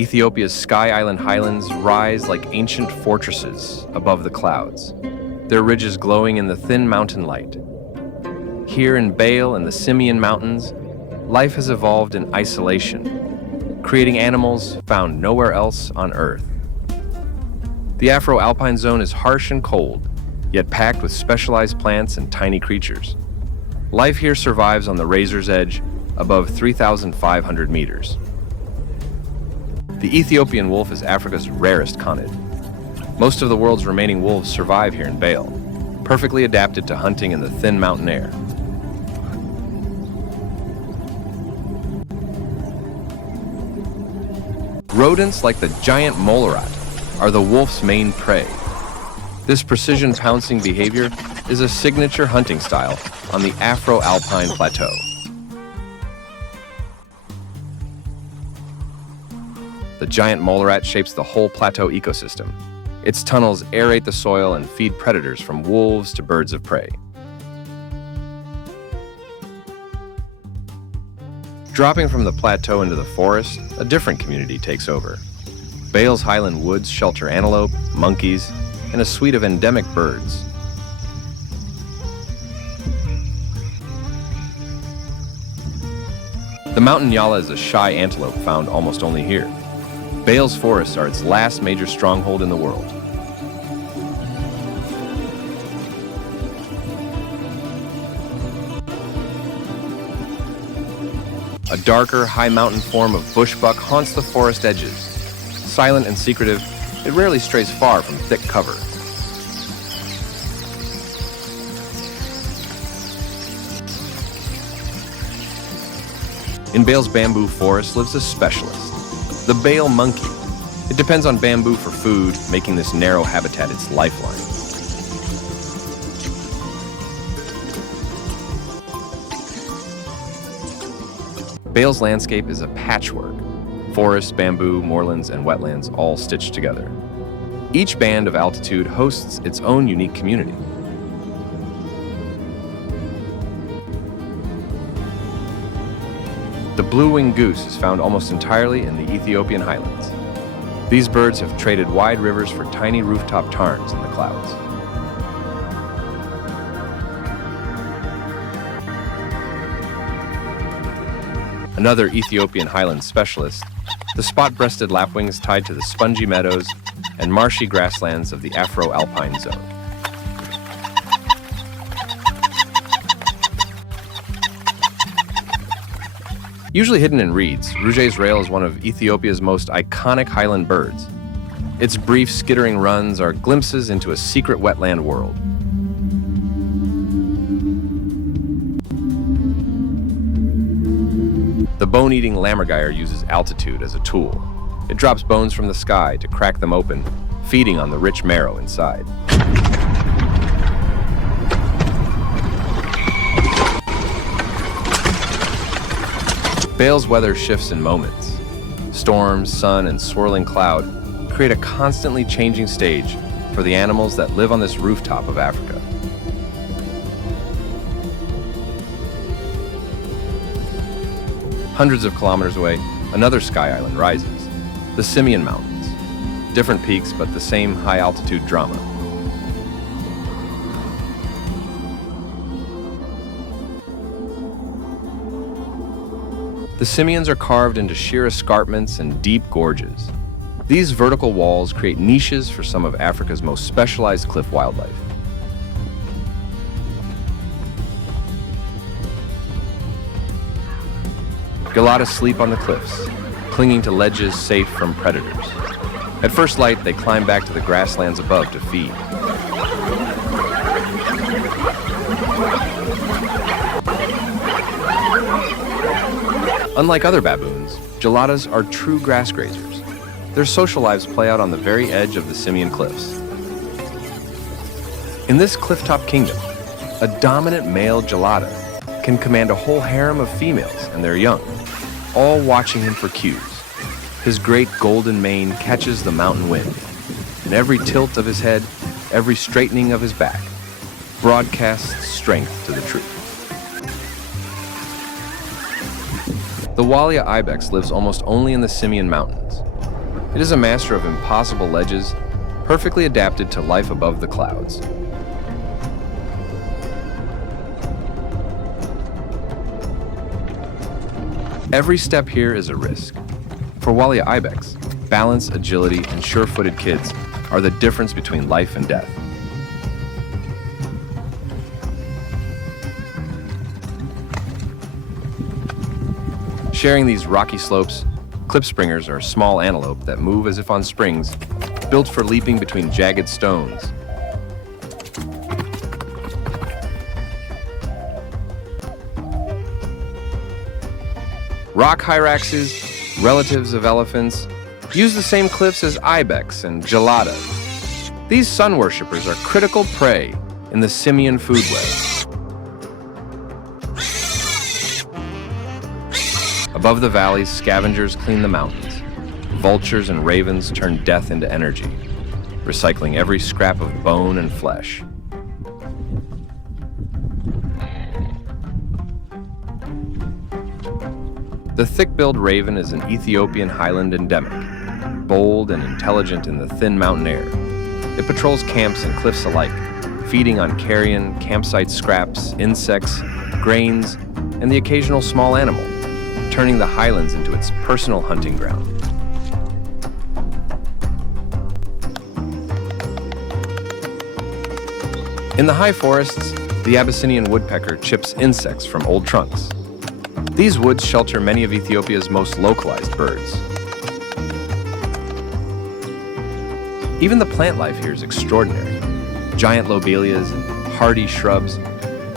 Ethiopia's Sky Island highlands rise like ancient fortresses above the clouds, their ridges glowing in the thin mountain light. Here in Bale and the Simien Mountains, life has evolved in isolation, creating animals found nowhere else on Earth. The Afro-alpine zone is harsh and cold, yet packed with specialized plants and tiny creatures. Life here survives on the razor's edge, above 3,500 meters. The Ethiopian wolf is Africa's rarest canid. Most of the world's remaining wolves survive here in Bale, perfectly adapted to hunting in the thin mountain air. Rodents like the giant molerat are the wolf's main prey. This precision pouncing behavior is a signature hunting style on the Afro-alpine plateau. The giant molerat shapes the whole plateau ecosystem. Its tunnels aerate the soil and feed predators from wolves to birds of prey. Dropping from the plateau into the forest, a different community takes over. Bale's highland woods shelter antelope, monkeys, and a suite of endemic birds. The mountain Nyala is a shy antelope found almost only here. Bale's forests are its last major stronghold in the world. A darker, high mountain form of Bushbuck haunts the forest edges. Silent and secretive, it rarely strays far from thick cover. In Bale's bamboo forest lives a specialist, the Bale monkey. It depends on bamboo for food, making this narrow habitat its lifeline. Bale's landscape is a patchwork. Forest, bamboo, moorlands, and wetlands all stitched together. Each band of altitude hosts its own unique community. The blue-winged goose is found almost entirely in the Ethiopian highlands. These birds have traded wide rivers for tiny rooftop tarns in the clouds. Another Ethiopian highland specialist, the spot-breasted lapwings tied to the spongy meadows and marshy grasslands of the Afro-alpine zone. Usually hidden in reeds, Rouget's rail is one of Ethiopia's most iconic highland birds. Its brief, skittering runs are glimpses into a secret wetland world. The bone-eating lammergeier uses altitude as a tool. It drops bones from the sky to crack them open, feeding on the rich marrow inside. Bale's weather shifts in moments. Storms, sun, and swirling cloud create a constantly changing stage for the animals that live on this rooftop of Africa. Hundreds of kilometers away, another sky island rises, the Simien Mountains. Different peaks, but the same high-altitude drama. The Simiens are carved into sheer escarpments and deep gorges. These vertical walls create niches for some of Africa's most specialized cliff wildlife. Gelada sleep on the cliffs, clinging to ledges safe from predators. At first light, they climb back to the grasslands above to feed. Unlike other baboons, geladas are true grass grazers. Their social lives play out on the very edge of the Simien cliffs. In this clifftop kingdom, a dominant male gelada can command a whole harem of females and their young, all watching him for cues. His great golden mane catches the mountain wind, and every tilt of his head, every straightening of his back, broadcasts strength to the troop. The Walia Ibex lives almost only in the Simien Mountains. It is a master of impossible ledges, perfectly adapted to life above the clouds. Every step here is a risk. For Walia Ibex, balance, agility, and sure-footed kids are the difference between life and death. Sharing these rocky slopes, klipspringers are small antelope that move as if on springs, built for leaping between jagged stones. Rock hyraxes, relatives of elephants, use the same cliffs as Ibex and Gelada. These sun worshippers are critical prey in the Simien food web. Above the valleys, scavengers clean the mountains. Vultures and ravens turn death into energy, recycling every scrap of bone and flesh. The thick-billed raven is an Ethiopian highland endemic, bold and intelligent in the thin mountain air. It patrols camps and cliffs alike, feeding on carrion, campsite scraps, insects, grains, and the occasional small animal, turning the highlands into its personal hunting ground. In the high forests, the Abyssinian woodpecker chips insects from old trunks. These woods shelter many of Ethiopia's most localized birds. Even the plant life here is extraordinary. Giant lobelias and hardy shrubs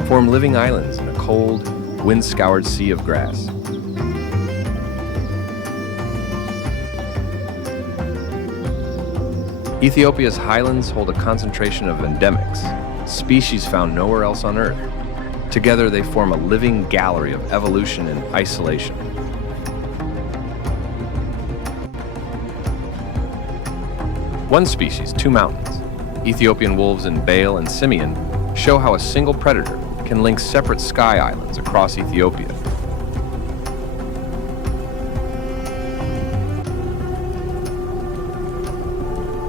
form living islands in a cold, wind-scoured sea of grass. Ethiopia's highlands hold a concentration of endemics, species found nowhere else on Earth. Together, they form a living gallery of evolution and isolation. One species, two mountains, Ethiopian wolves in Bale and Simien, show how a single predator can link separate sky islands across Ethiopia.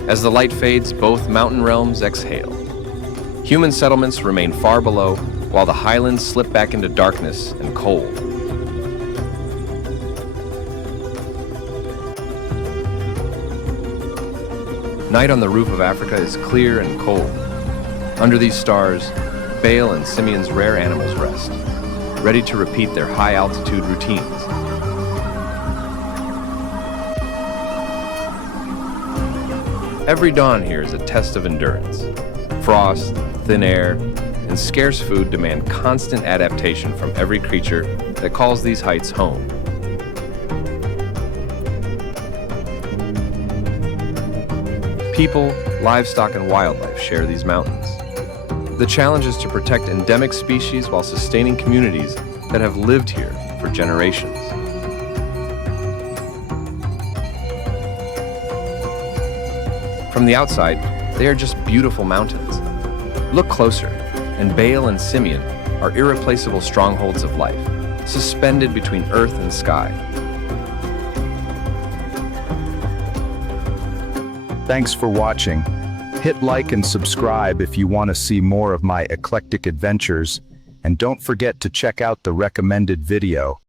As the light fades, both mountain realms exhale. Human settlements remain far below, while the highlands slip back into darkness and cold. Night on the roof of Africa is clear and cold. Under these stars, Bale and Simien's rare animals rest, ready to repeat their high-altitude routines. Every dawn here is a test of endurance. Frost, thin air, and scarce food demand constant adaptation from every creature that calls these heights home. People, livestock, and wildlife share these mountains. The challenge is to protect endemic species while sustaining communities that have lived here for generations. From the outside, they are just beautiful mountains. Look closer, and Bale and Simien are irreplaceable strongholds of life, suspended between earth and sky. Thanks for watching. Hit like and subscribe if you want to see more of my eclectic adventures, and don't forget to check out the recommended video.